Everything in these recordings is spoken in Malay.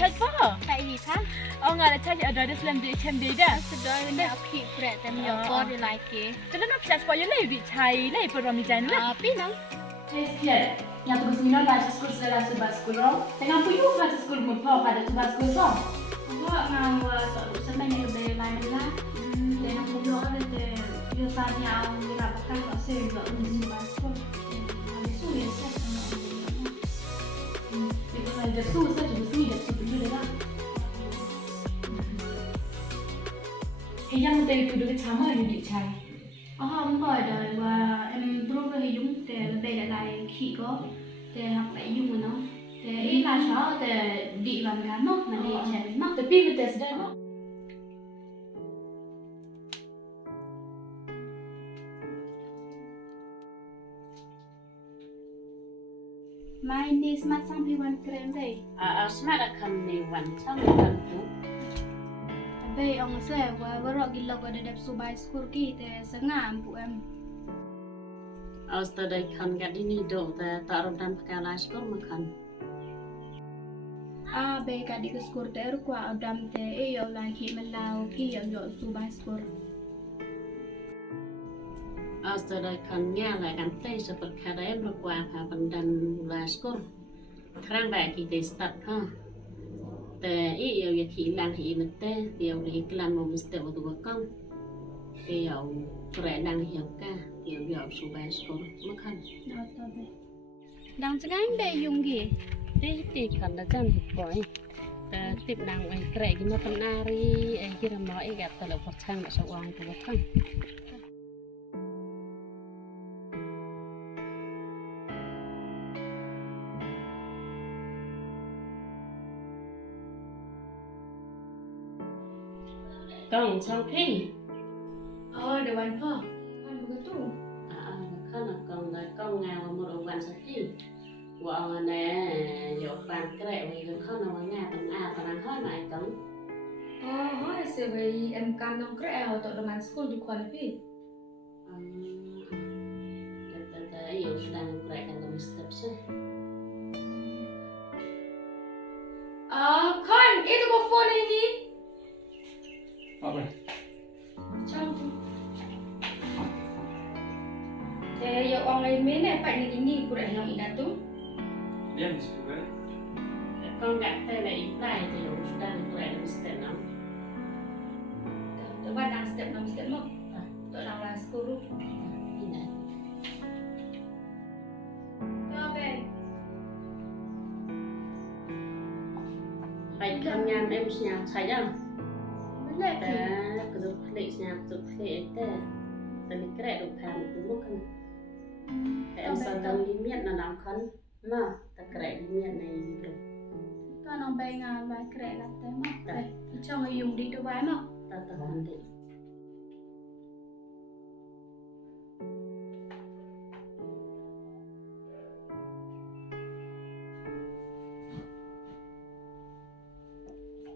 Thật phó. Tại vì thắc. Ông ngài là chắc ở đó để làm gì xem đi đó. Sự đó là mẹ khi khỏe tại mình có đi lại kì. Cho nên nó sẽ có những lời vị chay, lời bờ rami chay nữa. Pi nang. Yes, yang tugas minat baca sekolah selera sebab sekolah. Tengah puyu baca sekolah mumpah pada sebab sekolah. Apa ngau tak sebenarnya ke lain lah. Dan aku doa ada biasanya aku dirapkan kok sih enggak menjadi sekolah. Ada sulit saya sama. Itu kan jadi susah juga sih dan seperti itu lah. Yang tadi itu juga sama juga chay. Không gọi đời và em pro về dùng để về lại khi có để học lại dùng của nó để ít là sao để đi làm cái nó mà đi chạy nó Tapi betul sudah no. mai đi smart sang phi văn krem đây smart akan ni wan sang wan tu về ông sẽ và rồi đi lâu để đẹp số bài score kỹ để sáng ngảm của em Australia kan gadi ni do ta taruh dan pakala skor makan về cái đi cái score để qua ở đam để yêu là khi mình lao khi ở dọn số bài score Australia kan nghe lại kan tây seperti kada em berkuah pandan la skor kerang baik kita start ha te yêu ya khi lang hi mình te yêu đi kelam mo mesti waktu kang yêu keren đang hiểu ca yêu số bài skor makan đang sekarang be yung gì Ti kan da jan hikoi tip nang ai krek gi makan nari ai kira mau ai gat tele percang mak sawang tu kan Kong sang pi để bàn phở bàn begitu kan kong da kong ngao mo ro wan sang pi wa nè yo pan krek wi ko khon wa nga pan a pan ho nai kong hỏi sẽ về em cam nong kreo tọt đồ man school di qualify yo sedang krek kan step se Khan itu kau phone ini Apa? Chào yo online main apa ini kurang yang ina tu Dia di situ kan? con gạt tay lại lại thì yo sedang krek step nam Coba đang step 6 step mo. Tọt đang là school room. ini Về. phải con nhang em nhà chạy đâu Vấn đề ta thì cứ lệ nhà cứ lệ te ta đi krek được tham từ lúc kan em sao tao đi miết là làm khăn mà ta krek đi miết này được ta nong bay ngang vai krek là té mo. Đây, thì cho người dùng đi đồ vái mo. ta làm đi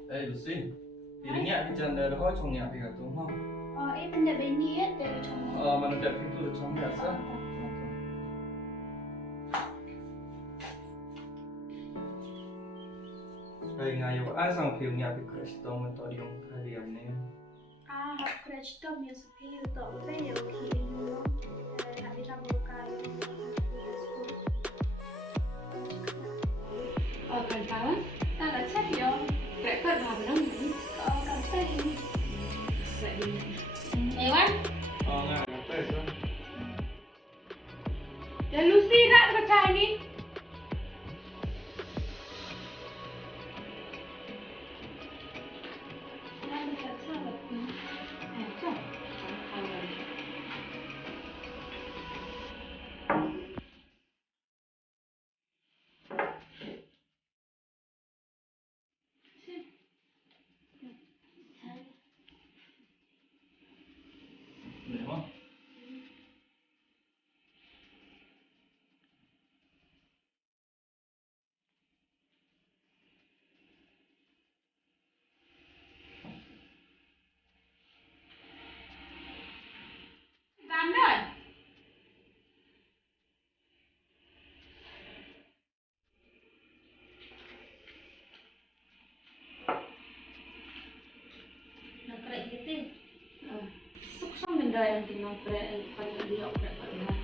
Eh Lucy, piringnya di janda ada kau congnya tiga tu, mau? Em bên đây bên ní để trong. Mana ada pintu ada cong biasa. Đây ngayo, ai sang piringnya di kristal metodium kalian ni? Học krek stop như sự khi tọt về yo khi yo. Hãy làm một cái. Cần pháo ta đã chắc yo. Krek phật vào nó mình cần chắc đi. Vậy đi. Ewan. Nggak apa ya? Dan Lucy nak percaya ni. đời em thì nó phải phải đi học phải phải làm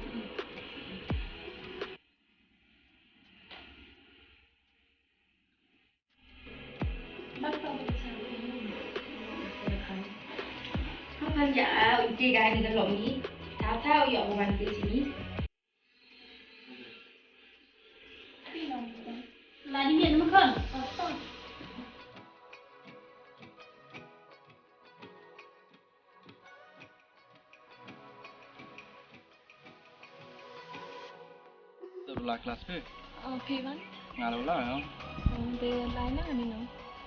bắt đầu đi sang không tham gia chị gái thì lộn nhỉ tháo thao dọn bàn từ chỉ là đi miền mất không Từ là class pe. Okay kan? Ngalo la ya. Dia lain lah ni no.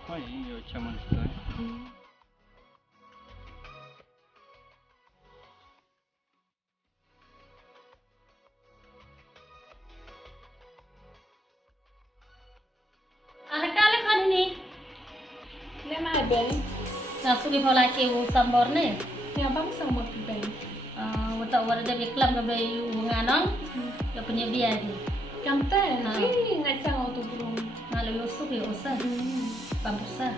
Mai yo chaman sai. ada kali kan ini Lema ben. langsung di pola kewu sambor nih Yang bang sama tu ben. Watak warga di kelam gabai nganong ya punya biaya di Kamta. Ha. Ngai sang auto burung. ngalu yusuf ya usah pampusa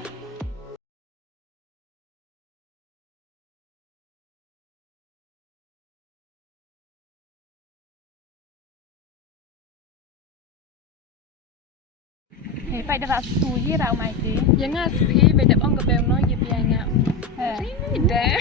Phải đặt tu với rau mai tí. Yang ngas pi về đập ông gặp bèo nói gì bia ngạ. Đẻ.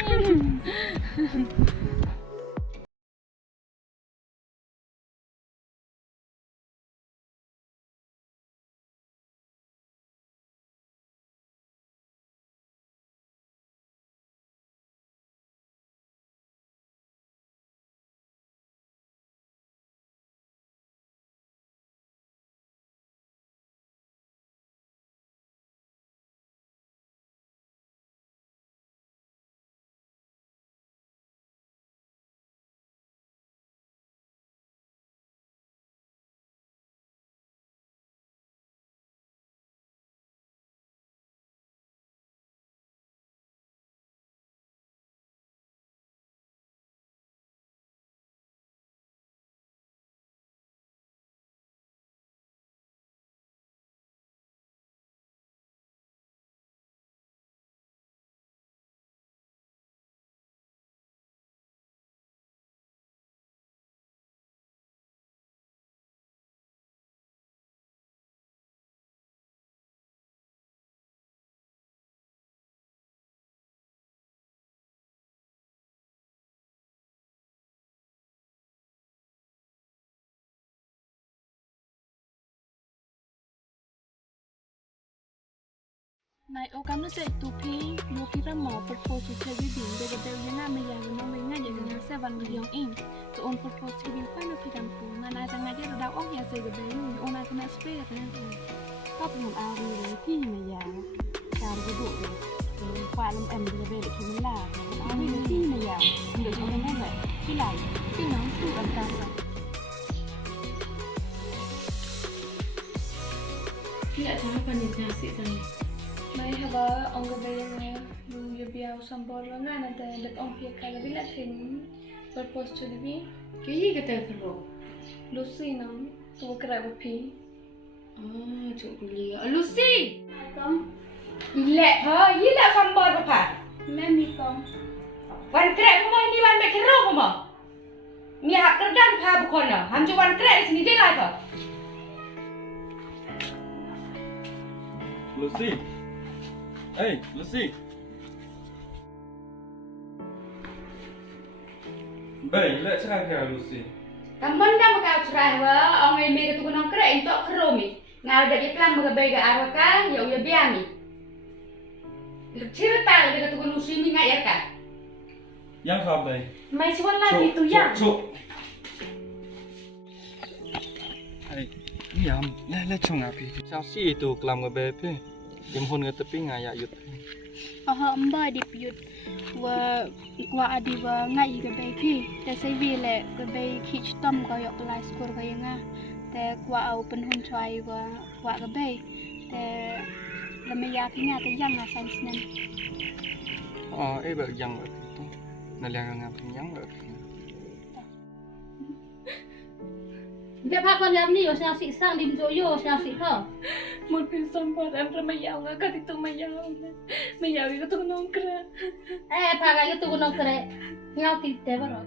Này ô cam nó chạy tụ phi, nó phi ra mỏ propose chơi với biển để gặp bèo như nam mày già nó mới ngay giờ nó sẽ văn người in, tụ ôn propose chơi với phải nó phi đàn phụ, ngày nay thằng ngày giờ đào óc nhà xây gặp bèo như ôn ai cũng đã spare rồi, có một ao đi đấy phi mày già, cào cái độ rồi, qua lâm em đi về để khi mình làm, ao đi phi mày già, được không em vậy, phi lại, phi nó tụ đàn cào rồi. Tidak tahu apa nih nasi tadi. Mai haba ông gặp bèo lu ya biao sambal lo ngay là để được ông phía cái là biết là thỉnh propose chơi với Cái gì cái tờ phở? Lucy nó tụ cái đại phi. Chỗ beli. Lucy. Kom. Ile ha, ile sambal apa? Mami kom. Wan krek mo ini wan mek kero mo. Mi hak kerjaan pa bukan na. Ham ju wan krek sini dia lah ke? Lucy. Hey, Lucy. Baik, let's try here, Lucy. Teman dah makau cerai wa, orang ini mereka tu nong krek untuk keromi. Ngal dah iklan mengabai ke arwah kan, ya uya biami. Cerita dia tu Lucy ni ngai ya kan? Yang sao đây? Mai chuan la thì tu yang. Chụp. Hey, Yam, let chung api. Sao si tu kelam ke bepe? Tim hon ke tepi ngaya yut. Mbak dipyut wa adi wa ngai ga bai phi te sai vi le ga bai khich tom ga yok lai skor ga yanga te kwa au pen hun chai wa ga bai te la me ya phi nya te yang na san snen Bak yang bak tu. Naliang ngap yang bak. Việc hai con em đi ở nhà sĩ sang đi rồi vô nhà sĩ không? một pin son bọt em ra mày giàu ngã cái thì tụi mày giàu thì có tụi nó kira pakai itu gunung kere ngau tite baro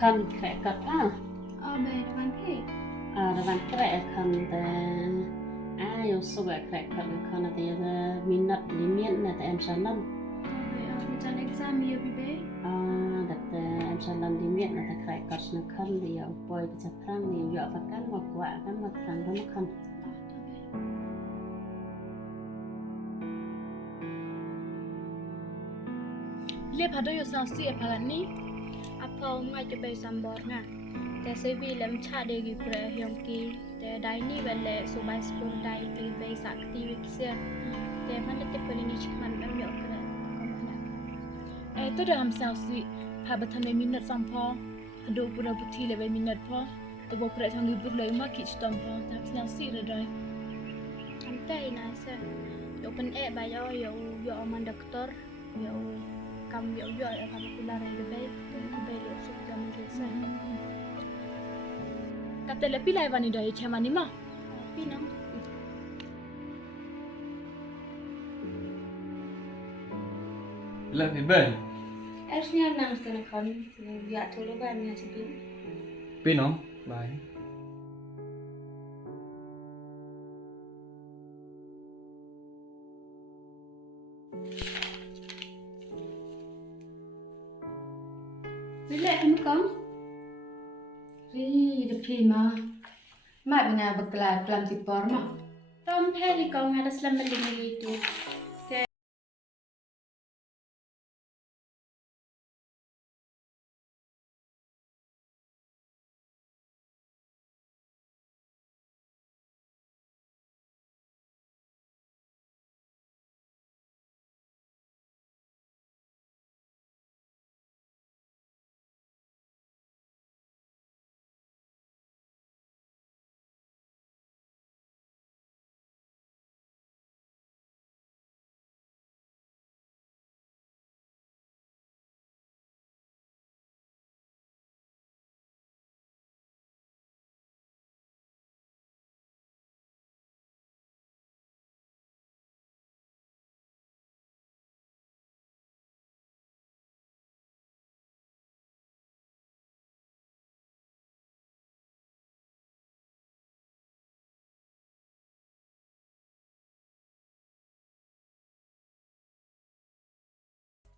คันแขกกัดอ่ะ be depan pe ระวังแขกคันแต่อยู่สวยแขกกัดคันแต่มีนัดลิมิตนะแต่em salah be macam exam ya be แต่em salah limitนะแต่แขกกัดนะคันเดียวปล่อยไปสักครั้งเดียวหยอกประกันมากกว่ากันมาครั้งก็มาคัน lihat ada yang sanksi apa ni apa ngai je be sambor na te sevi lem cha de gi pre hyong ki te dai ni bele so bai school dai ki be sakti wikse te man te pelini chikman mem yo kre ko mana itu dah ham sanksi pa batan me minat sampo ado pura puti le be minat po to bo kre thang gi bur le ma ki stom po tak sanksi redai ante na se yo pen e ba yo man doktor yo kam yo kam kular de be yo suk jam ke sa kata lepi lai bani dah chama ni ma pinang Lah ben. Harusnya nang setengah kan ya tholo ba ni sepi Pin không? Bye. Bila kamu kong? Ri depi ma. Ma bina beklar kelam tipor ma. Tom tadi kong ada selama 5 menit itu.